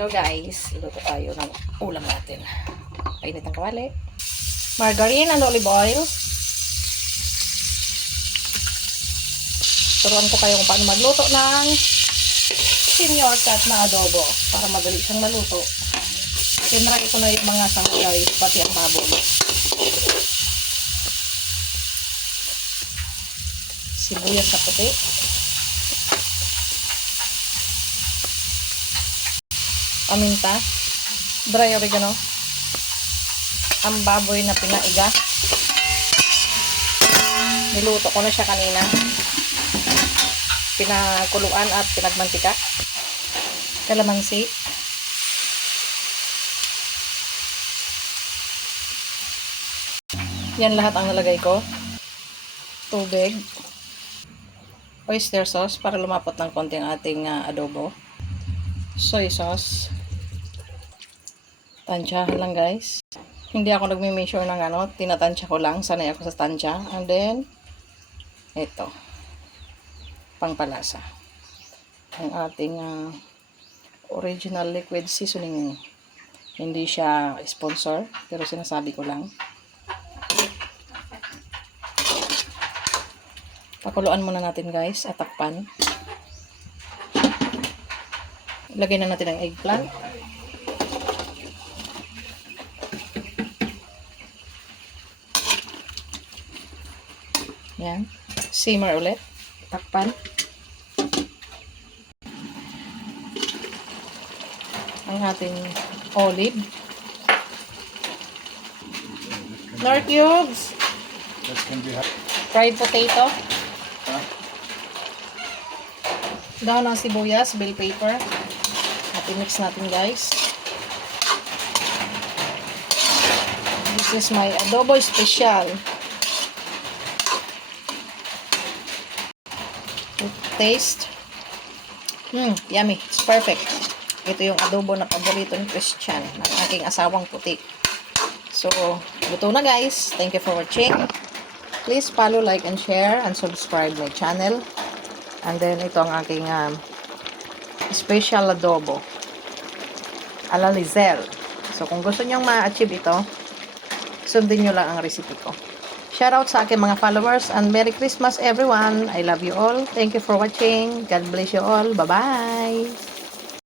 Hello guys, luto tayo ng ulam natin. Painit ang kawali. Margarine and olive oil. Turuan ko kayo kung paano magluto ng senior cut na adobo para madali siyang maluto. Tinry ko na yung mga sangkay, pati ang baboy. Sibuyas na puti. Paminta, dry oregano, ang baboy na pinaiga. Niluto ko na siya kanina. Pinakuluan at pinagmantika. Kalamansi. Yan lahat ang nalagay ko. Tubig. Oyster sauce para lumapot ng konti ang ating adobo. Soy sauce. Tansyahan lang guys. Hindi ako nagme-measure ng tinatansya ko lang. Sanay ako sa tansya. And then, ito. Pangpalasa. Ang ating original liquid seasoning. Hindi siya sponsor, pero sinasabi ko lang. Pakuluan muna natin guys, at takpan. Ilagay na natin ang eggplant. Yan. Simmer ulit. Takpan. Ang ating olive. Nor cubes. Fried potato. Daon ng sibuyas, bell pepper. At i-mix natin guys. This is my adobo special. Taste. Yummy. It's perfect. Ito yung adobo na paborito ni Christian, ng aking asawang puti. So, luto na guys. Thank you for watching. Please follow, like, and share, and subscribe my channel. And then, ito ang aking special adobo. Ala Lizelle. So, kung gusto nyong ma-achieve ito, sundin nyo lang ang recipe ko. Shoutout sa aking mga followers and Merry Christmas everyone. I love you all. Thank you for watching. God bless you all. Bye-bye.